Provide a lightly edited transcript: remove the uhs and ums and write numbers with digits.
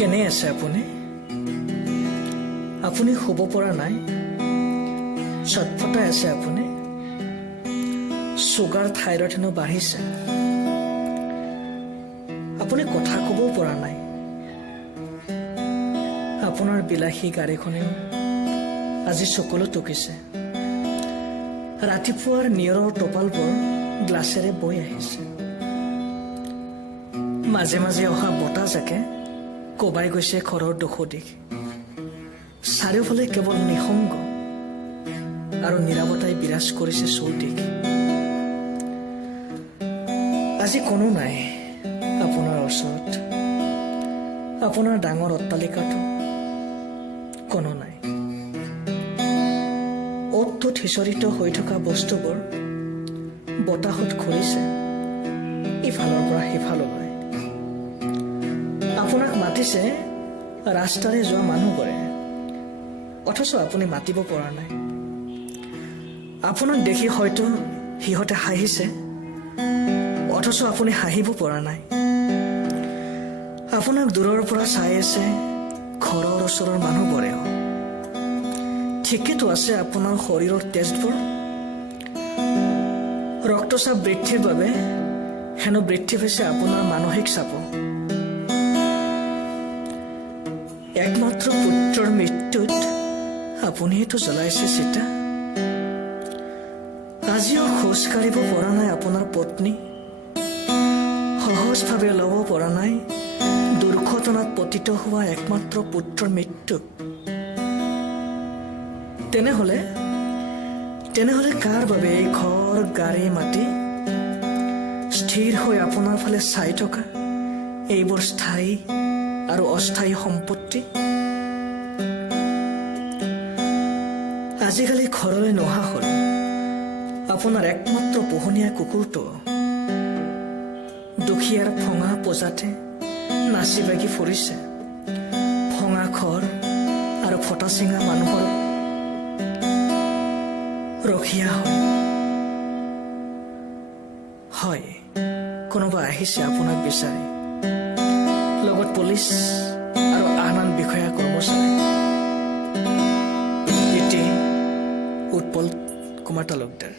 কেনে আছে আপুনি? আপুনি শুব পৰা নাই? চটফটাই আছে আপুনি? ছুগাৰ থাইৰয়ড হেনো বাঢ়িছে। আপুনি কথা ক'বও পৰা নাই। আপোনাৰ বিলাসী গাড়ীখনেও আজি চকুলো টুকিছে। ৰাতিপুৱাৰ নিয়ৰৰ টোপালবোৰ গ্লাছেৰে বৈ আহিছে। মাজে মাজে অহা বতাহজাকে কোবাই গৈছে ঘৰৰ দুখদিশ। চাৰিওফালে কেৱল নিসংগ আৰু নীৰৱতাই বিৰাজ কৰিছে চৌদিশ। আজি কোনো নাই আপোনাৰ ওচৰত। আপোনাৰ ডাঙৰ অট্টালিকাটো কোনো নাই। অ'ত-ত'ত সিঁচৰিত হৈ থকা বস্তুবোৰ বতাহত ঘূৰিছে ইফালৰ পৰা সিফাললৈ। আপোনাক মাতিছে ৰাস্তাৰে যোৱা মানুহবোৰে, অথচ আপুনি মাতিব পৰা নাই। আপোনাক দেখি হয়তো সিহঁতে হাঁহিছে, অথচ আপুনি হাঁহিব পৰা নাই। আপোনাক দূৰৰ পৰা চাই আছে ঘৰৰ ওচৰৰ মানুহবোৰেও। ঠিকেতো আছে আপোনাৰ শৰীৰৰ তেজবোৰ। ৰক্তচাপ বৃদ্ধিৰ বাবে হেনো বৃদ্ধি পাইছে আপোনাৰ মানসিক চাপো। একমাত্ৰ পুত্ৰৰ মৃত্যুত আপুনিতো জ্বলাইছে চিতা। আজিও খোজ কাঢ়িব পৰা নাই আপোনাৰ পত্নী। সহজভাৱে ল'ব পৰা নাই দুৰ্ঘটনাত পতিত হোৱা একমাত্ৰ পুত্ৰৰ মৃত্যু। তেনেহলে কাৰ বাবে এই ঘৰ, গাড়ী, মাটি? স্থিৰ হৈ আপোনাৰ ফালে চাই থকা এইবোৰ স্থায়ী আৰু অস্থায়ী সম্পত্তি। আজিকালি ঘৰলৈ নহা হ'ল আপোনাৰ একমাত্ৰ পোহনীয়া কুকুৰটো। দুখীয়াৰ ভঙা পজাতে নাচি বাগি ফুৰিছে। ভঙা ঘৰ আৰু ফটা চিঙা মানুহৰ ৰখীয়া হয়। কোনোবা আহিছে আপোনাক বিচাৰি, লগত পুলিচ আৰু আন আন বিষয়া কৰ্মচাৰী। এটি উৎপল কুমাৰ তালুকদাৰ।